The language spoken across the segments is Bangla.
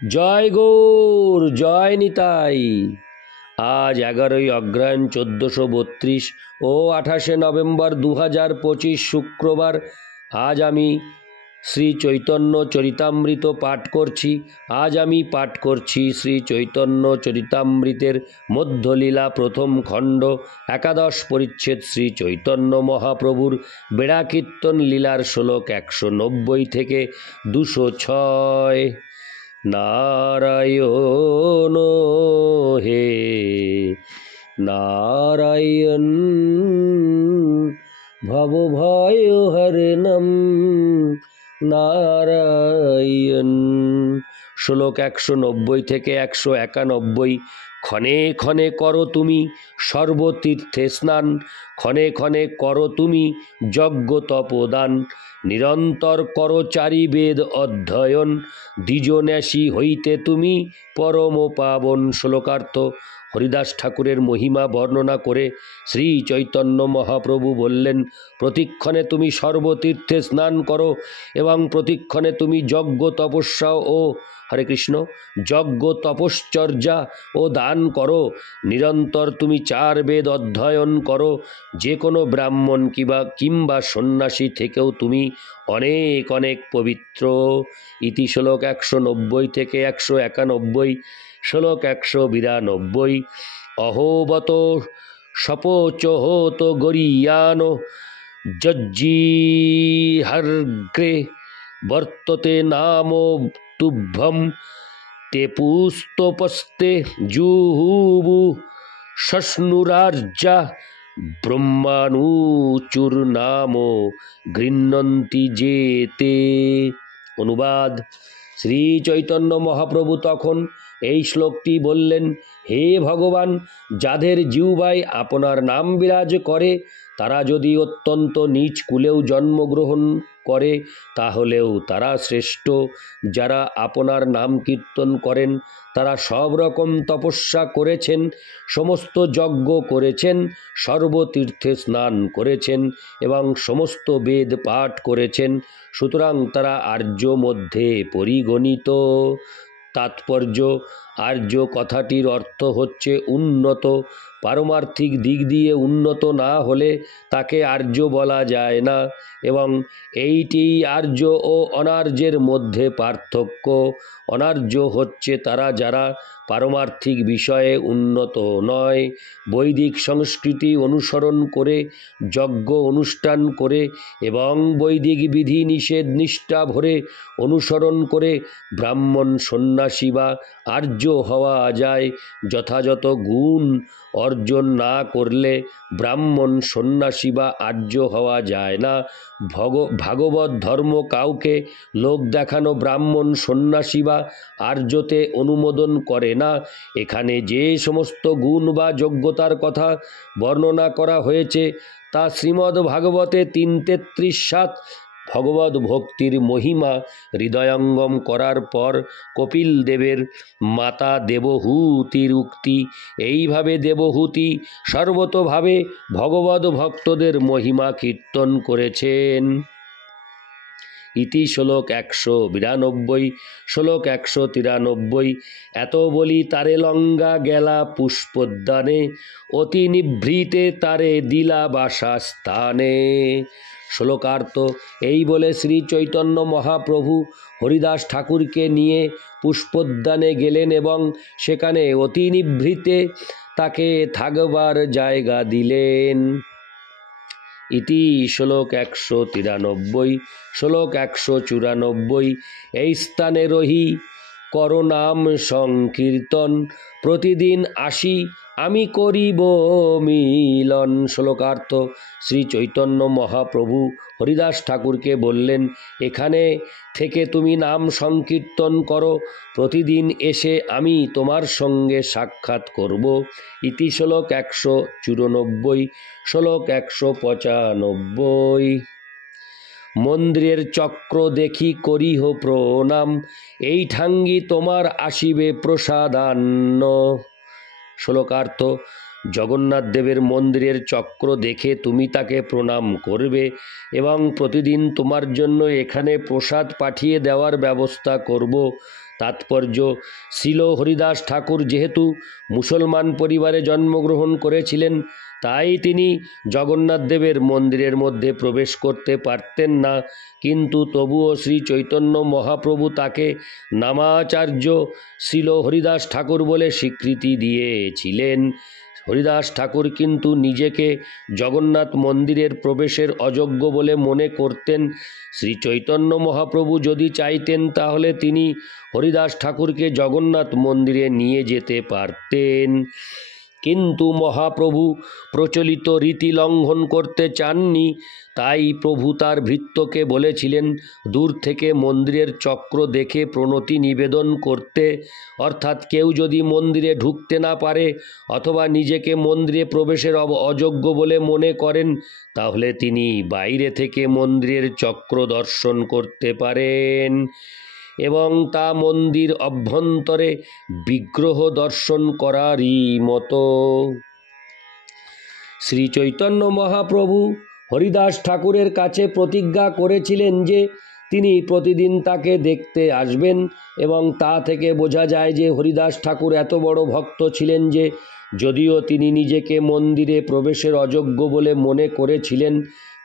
জয় গৌর, জয় নিতাই। আজ 11ই অগ্রহায়ণ 1432 ও 28শে নভেম্বর 2025 শুক্রবার। আজ আমি শ্রী চৈতন্য চরিতামৃত পাঠ করছি। আজ আমি পাঠ করছি শ্রী চৈতন্য চরিতামৃতের মধ্যলীলা প্রথম খণ্ড, একাদশ পরিচ্ছেদ, শ্রী চৈতন্য মহাপ্রভুর বেড়া কীর্তন লীলার শ্লোক 190 থেকে 206। নারায়ণ হে নারায়ণ, ভবভয়হরণম নারায়ণ। শ্লোক 190 থেকে 191। ক্ষণে ক্ষণে করো তুমি সর্বতীর্থে স্নান, ক্ষণে ক্ষণে করো তুমি যজ্ঞ তপদান, নিরন্তর করো চারি বেদ অধ্যয়ন, দ্বিজন্যাসী হইতে তুমি পরম পাবন। শ্লোকার্থ। হরিদাস ঠাকুরের মহিমা বর্ণনা করে শ্রী চৈতন্য মহাপ্রভু বললেন, প্রতিক্ষণে তুমি সর্বতীর্থে স্নান করো এবং প্রতিক্ষণে তুমি যজ্ঞ তপস্যা ও হরে কৃষ্ণ যজ্ঞ তপশ্চর্যা ও দান করো, নিরন্তর তুমি চার বেদ অধ্যয়ন করো। যে কোনো ব্রাহ্মণ কিংবা সন্ন্যাসী থেকেও তুমি অনেক অনেক পবিত্র। ইতি শ্লোক 190 থেকে 191। শ্লোক 192। অহোবত সপোচহত গরীয়ান যজ্জিহার্গ্রে বর্ততে নাম তুভ্যম, তে পুস্তপস্তে জুহুবু শশ্নুরার্যা ব্রহ্মানুচুর নাম গৃহ্ণন্তি যেতে। অনুবাদ। শ্রী চৈতন্য মহাপ্রভু তখন এই শ্লোকটি বললেন, হে ভগবান, যাদের জিহ্বায় আপনার নাম বিরাজ করে তারা যদি অত্যন্ত নীচ কুলেও জন্মগ্রহণ করে তাহলেও তারা শ্রেষ্ঠ। যারা আপনার নাম কীর্তন করেন তারা সব রকম তপস্যা করেছেন, সমস্ত যজ্ঞ করেছেন, সর্বতীর্থে স্নান করেছেন এবং সমস্ত বেদ পাঠ করেছেন, সুতরাং তারা আর্য মধ্যে পরিগণিত। তাৎপর্য: আর্য কথাটির অর্থ হচ্ছে উন্নত। পারমার্থিক দিক দিয়ে উন্নত না হলে তাকে আর্য বলা যায় না, এবং এইটি আর্য ও অনার্যের মধ্যে পার্থক্য। অনার্য হচ্ছে তারা যারা পারমার্থিক বিষয়ে উন্নত নয়, বৈদিক সংস্কৃতি অনুসরণ করে, যজ্ঞ অনুষ্ঠান করে এবং বৈদিক বিধি নিষেধ নিষ্ঠা ভরে অনুসরণ করে ব্রাহ্মণ সন্ন্যাসী বা আর্য হওয়া যায়। যথাযথ গুণ অর্জন না করলে ব্রাহ্মণ সন্ন্যাসী বা আর্য হওয়া যায় না। ভাগবত ধর্ম কাউকে লোক দেখানো ব্রাহ্মণ সন্ন্যাসী বা আর্যতে অনুমোদন করে না। এখানে যে সমস্ত গুণ বা যোগ্যতার কথা বর্ণনা করা হয়েছে তা শ্রীমদ্ ভাগবতে 3:33-7 ভগবত ভক্তির মহিমা হৃদয়ঙ্গম করার পর কপিল দেবের মাতা দেবহূতির উক্তি। এইভাবে দেবহূতি সর্বতোভাবে ভগবত ভক্তদের মহিমা কীর্তন করেছেন। ইতি শ্লোক 192। শ্লোক 193। এত বলি তারে লঙ্গা গেলা পুষ্পোদ্যানে, অতি নিভৃতে তারে দিলা বাসা স্থানে। শ্লোকার্থ। এই বলে শ্রী চৈতন্য মহাপ্রভু হরিদাস ঠাকুরকে নিয়ে পুষ্পোদ্যানে গেলেন এবং সেখানে অতি নিভৃতে তাকে থাকবার জায়গা দিলেন। ইতি শ্লোক 193। শ্লোক 194। এই স্থানে রহি করো নাম সংকীর্তন, প্রতিদিন আসি আমি করিব মিলন। শ্লোকার্থ। শ্রী চৈতন্য মহাপ্রভু হরিদাস ঠাকুরকে বললেন, এখানে থেকে তুমি নাম সংকীর্তন করো, প্রতিদিন এসে আমি তোমার সঙ্গে সাক্ষাৎ করব। ইতি শ্লোক 194। শ্লোক 195। মন্দিরের চক্র দেখি করিহ প্রণাম, এই ঠাঙ্গি তোমার আসিবে প্রসাদান্ন। শ্লোকার্থ। জগন্নাথ দেবের মন্দিরের চক্র দেখে তুমি তাকে প্রণাম করবে এবং প্রতিদিন তোমার জন্য এখানে প্রসাদ পাঠিয়ে দেওয়ার ব্যবস্থা করব। তাৎপর্য, শিল হরিদাস ঠাকুর যেহেতু মুসলমান পরিবারে জন্মগ্রহণ করেছিলেন, তাই তিনি জগন্নাথ দেবের মন্দিরের মধ্যে প্রবেশ করতে পারতেন না, কিন্তু তবুও শ্রী চৈতন্য মহাপ্রভু তাকে নামাচার্য শিল হরিদাস ঠাকুর বলে স্বীকৃতি দিয়েছিলেন। হরিদাস ঠাকুর কিন্তু নিজেকে জগন্নাথ মন্দিরের প্রবেশের অযোগ্য বলে মনে করতেন। শ্রী চৈতন্য মহাপ্রভু যদি চাইতেন তাহলে তিনি হরিদাস ঠাকুরকে জগন্নাথ মন্দিরে নিয়ে যেতে পারতেন, কিন্তু মহাপ্রভু প্রচলিত রীতি লঙ্ঘন করতে চাননি। তাই প্রভু তার ভৃত্যকে বলেছিলেন দূর থেকে মন্দিরের চক্র দেখে প্রণতি নিবেদন করতে, অর্থাৎ কেউ যদি মন্দিরে ঢুকতে না পারে অথবা নিজেকে মন্দিরে প্রবেশের অযোগ্য বলে মনে করেন, তাহলে তিনি বাইরে থেকে মন্দিরের চক্র দর্শন করতে পারেন এবং তা মন্দির অভ্যন্তরে বিগ্রহ দর্শন করারই মতো। শ্রী চৈতন্য মহাপ্রভু হরিদাস ঠাকুরের কাছে প্রতিজ্ঞা করেছিলেন যে তিনি প্রতিদিন তাকে দেখতে আসবেন, এবং তা থেকে বোঝা যায় যে হরিদাস ঠাকুর এত বড় ভক্ত ছিলেন যে যদিও তিনি নিজেকে মন্দিরে প্রবেশের অযোগ্য বলে মনে করেছিলেন,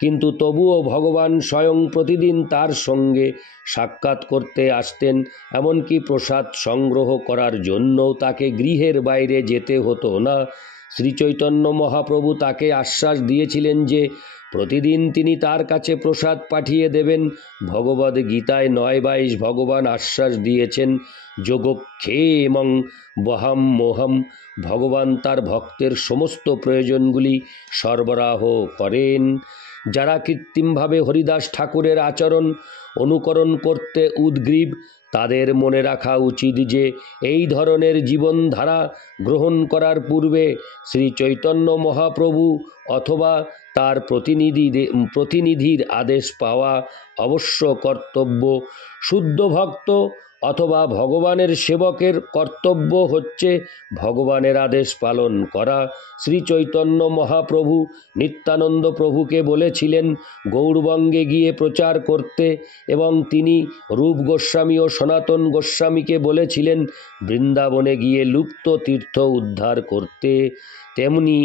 কিন্তু তবুও ভগবান স্বয়ং প্রতিদিন তার সঙ্গে সাক্ষাৎ করতে আসতেন। এমনকি প্রসাদ সংগ্রহ করার জন্যও তাকে গৃহের বাইরে যেতে হতো না। শ্রীচৈতন্য মহাপ্রভু তাকে আশ্বাস দিয়েছিলেন যে প্রতিদিন তিনি তার কাছে প্রসাদ পাঠিয়ে দেবেন। ভগবদ গীতায় 9:22 ভগবান আশ্বাস দিয়েছেন যোগক্ষেমং বহাম মোহম। ভগবান তার ভক্তের সমস্ত প্রয়োজনগুলি সরবরাহ করেন। যারা কৃত্রিমভাবে হরিদাস ঠাকুরের আচরণ অনুকরণ করতে উদ্গ্রীব, তাদের মনে রাখা উচিত যে এই ধরনের জীবনধারা গ্রহণ করার পূর্বে শ্রী চৈতন্য মহাপ্রভু অথবা তার প্রতিনিধির আদেশ পাওয়া অবশ্য কর্তব্য। শুদ্ধ ভক্ত অথবা ভগবানের সেবকের কর্তব্য হচ্ছে ভগবানের আদেশ পালন করা। শ্রী চৈতন্য মহাপ্রভু নিত্যানন্দ প্রভুকে বলেছিলেন গৌড়বঙ্গে গিয়ে প্রচার করতে, এবং তিনি রূপ গোস্বামী ও সনাতন গোস্বামীকে বলেছিলেন বৃন্দাবনে গিয়ে লুপ্ত তীর্থ উদ্ধার করতে। তেমনি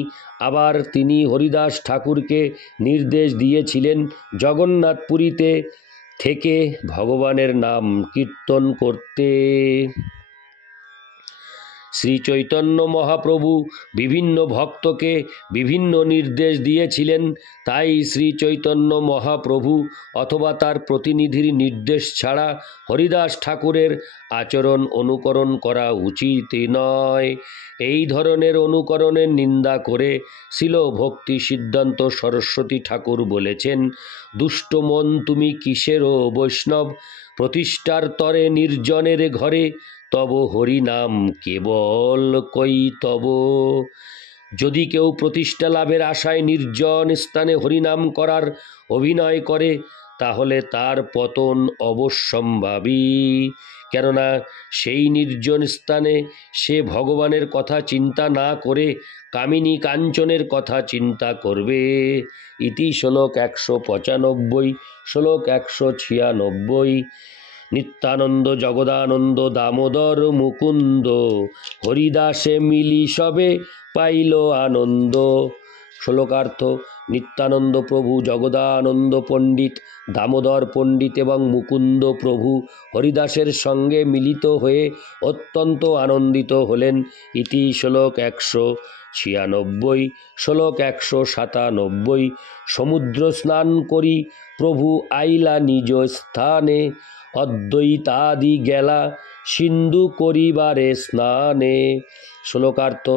আবার তিনি হরিদাস ঠাকুরকে নির্দেশ দিয়েছিলেন জগন্নাথপুরীতে থেকে ভগবানের নাম কীর্তন করতে। শ্রী চৈতন্য মহাপ্রভু বিভিন্ন ভক্তকে বিভিন্ন নির্দেশ দিয়েছিলেন, তাই শ্রী চৈতন্য মহাপ্রভু অথবা তার প্রতিনিধির নির্দেশ ছাড়া হরিদাস ঠাকুরের আচরণ অনুকরণ করা উচিত নয়। এই ধরনের অনুকরণের নিন্দা করে শিল ভক্তি সিদ্ধান্ত সরস্বতী ঠাকুর বলেছেন, দুষ্ট মন তুমি কিসেরও বৈষ্ণব, প্রতিষ্ঠার তরে নির্জনের ঘরে তব হরিনাম কেবল কই তব। যদি কেউ প্রতিষ্ঠা লাভের আশায় নির্জন স্থানে হরিনাম করার অভিনয় করে, তাহলে তার পতন অবশ্যম্ভাবী। কেননা সেই নির্জন স্থানে সে ভগবানের কথা চিন্তা না করে কামিনী কাঞ্চনের কথা চিন্তা করবে। ইতি শ্লোক 195, শ্লোক 196। নিত্যানন্দ জগদানন্দ দামোদর মুকুন্দ, হরিদাসে মিলি সবে পাইল আনন্দ। শ্লোকার্থ: নিত্যানন্দ প্রভু, জগদানন্দ পণ্ডিত, দামোদর পণ্ডিত এবং মুকুন্দ প্রভু হরিদাসের সঙ্গে মিলিত হয়ে অত্যন্ত আনন্দিত হলেন। ইতি শ্লোক 196। শ্লোক 197। সমুদ্র স্নান করি প্রভু আইলা নিজ স্থানে, অদ্বৈতাদি গেলা সিন্ধু করিবারে স্নানে। শ্লোকার্থ: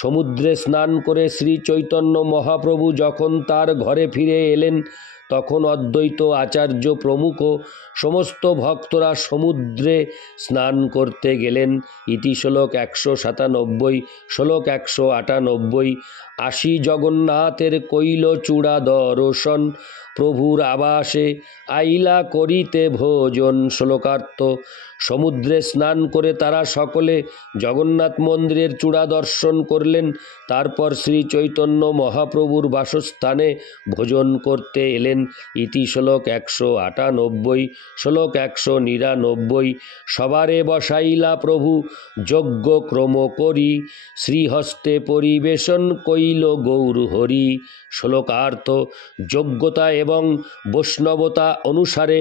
সমুদ্রে স্নান করে শ্রী চৈতন্য মহাপ্রভু যখন তার ঘরে ফিরে এলেন, তখন অদ্বৈত আচার্য প্রমুখ সমস্ত ভক্তরা সমুদ্রে স্নান করতে গেলেন। ইতি শ্লোক 197। শ্লোক 198। আসি জগন্নাথের কইল চূড়া দর্শন, প্রভুর আবাসে আইলা করিতে ভোজন। শ্লোকার্থ। সমুদ্রে স্নান করে তারা সকলে জগন্নাথ মন্দিরের চূড়া দর্শন করলেন। তারপর শ্রী চৈতন্য মহাপ্রভুর বাসস্থানে ভোজন করতে এলেন। ইতি শ্লোক 198। শ্লোক 199। সবারে বসাইলা প্রভু যজ্ঞ ক্রম করি, শ্রীহস্তে পরিবেশন কইল গৌর হরি। শ্লোকার্থ। যোগ্যতা এবং বৈষ্ণবতা অনুসারে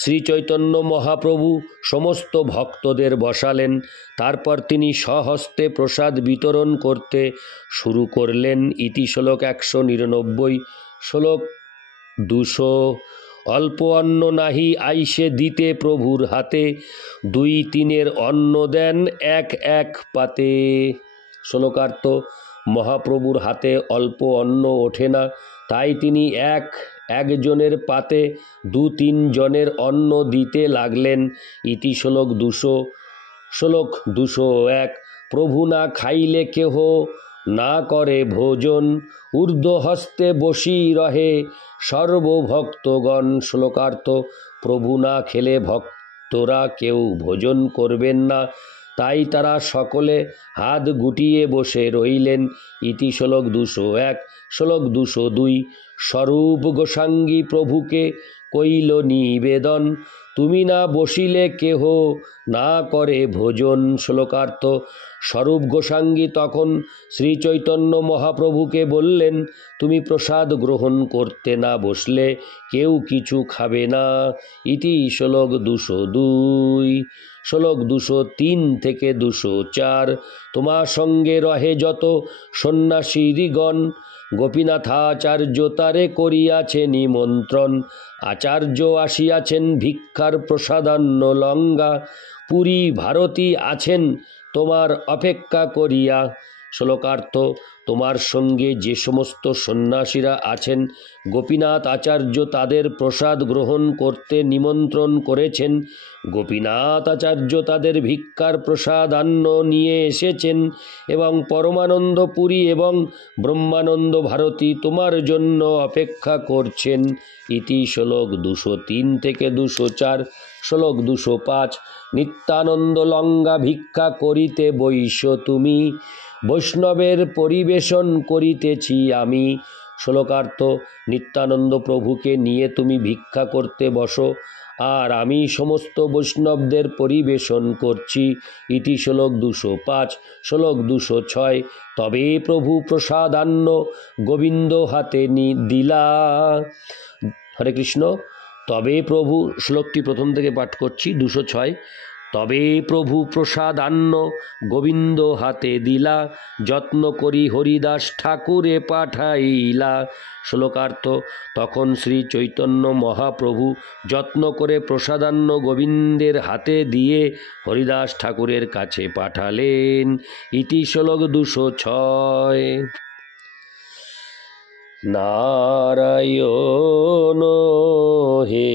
শ্রী চৈতন্য মহাপ্রভু সমস্ত ভক্তদের বসালেন। তারপর তিনি স্বহস্তে প্রসাদ বিতরণ করতে শুরু করলেন। ইতি শ্লোক 199। শ্লোক 200। অল্প অন্ন নাহি আইসে দিতে প্রভুর হাতে, 2-3 অন্ন দেন এক এক পাতে। শ্লোকার্থ। মহাপ্রভুর হাতে অল্প অন্ন ওঠে না, তাই তিনি একজনের পাতে 2-3 জনের অন্ন দিতে লাগলেন। ইতি শ্লোক 200। শ্লোক 201। প্রভু না খাইলে কেহ না করে ভোজন, ঊর্ধ্ব হস্তে বসি রহে সর্বভক্তগণ। শ্লোকার্থ। প্রভু না খেলে ভক্তরা কেউ ভোজন করবেন না, তাই তারা সকলে হাত গুটিয়ে বসে রইলেন। ইতি শ্লোক 201। শ্লোক 202। স্বরূপ গোসাঙ্গী প্রভুকে কইল নিবেদন, তুমি না বসিলে কেহ না করে ভোজন। শ্লোকার্থ। স্বরূপ গোসাঙ্গী তখন শ্রী চৈতন্য মহাপ্রভুকে বললেন, তুমি প্রসাদ গ্রহণ করতে না বসলে কেউ কিছু খাবে না। ইতি শ্লোক 202। শ্লোক 203 থেকে 204। তোমার সঙ্গে রহে যত সন্ন্যাসীগণ, গোপীনাথাচার্য তারে করিয়াছে নিমন্ত্রণ। আচার্য আসিয়াছেন ভিক্ষার প্রসাদান্ন লঙ্গা, পুরী ভারতী আছেন তোমার অপেক্ষা করিয়া। শ্লোকার্থ। তোমার সঙ্গে যে সমস্ত সন্ন্যাসীরা আছেন, গোপীনাথ আচার্য তাদের প্রসাদ গ্রহণ করতে নিমন্ত্রণ করেছেন। গোপীনাথ আচার্য তাদের ভিক্ষার প্রসাদান্ন নিয়ে এসেছেন এবং পরমানন্দ পুরী এবং ব্রহ্মানন্দ ভারতী তোমার জন্য অপেক্ষা করছেন। ইতি শ্লোক 203 থেকে 204। শ্লোক 205। নিত্যানন্দ লঙ্গা ভিক্ষা করিতে বৈশ্য তুমি, বৈষ্ণবের পরিবেশন করিতেছি আমি। শ্লোকার্থ। নিত্যানন্দ প্রভুকে নিয়ে তুমি ভিক্ষা করতে বসো, আর আমি সমস্ত বৈষ্ণবদের পরিবেশন করছি। ইতি শ্লোক 205। শ্লোক 206। তবে প্রভু প্রসাদান্ন গোবিন্দ হাতে দিলা। হরে কৃষ্ণ। তবে প্রভু, শ্লোকটি প্রথম থেকে পাঠ করছি, 206। তবে প্রভু প্রসাদান্ন গোবিন্দ হাতে দিলা, যত্ন করি হরিদাস ঠাকুরে পাঠাইলা। শ্লোকার্থ। তখন শ্রী চৈতন্য মহাপ্রভু যত্ন করে প্রসাদান্ন গোবিন্দের হাতে দিয়ে হরিদাস ঠাকুরের কাছে পাঠালেন। ইতি শ্লোক 206। নারায়ণ হে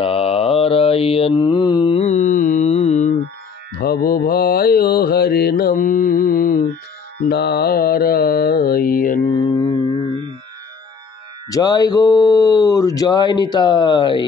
নারায়ণ, ভবভয় হরিণম নারায়ণ। জয় গৌর, জয় নিতাই।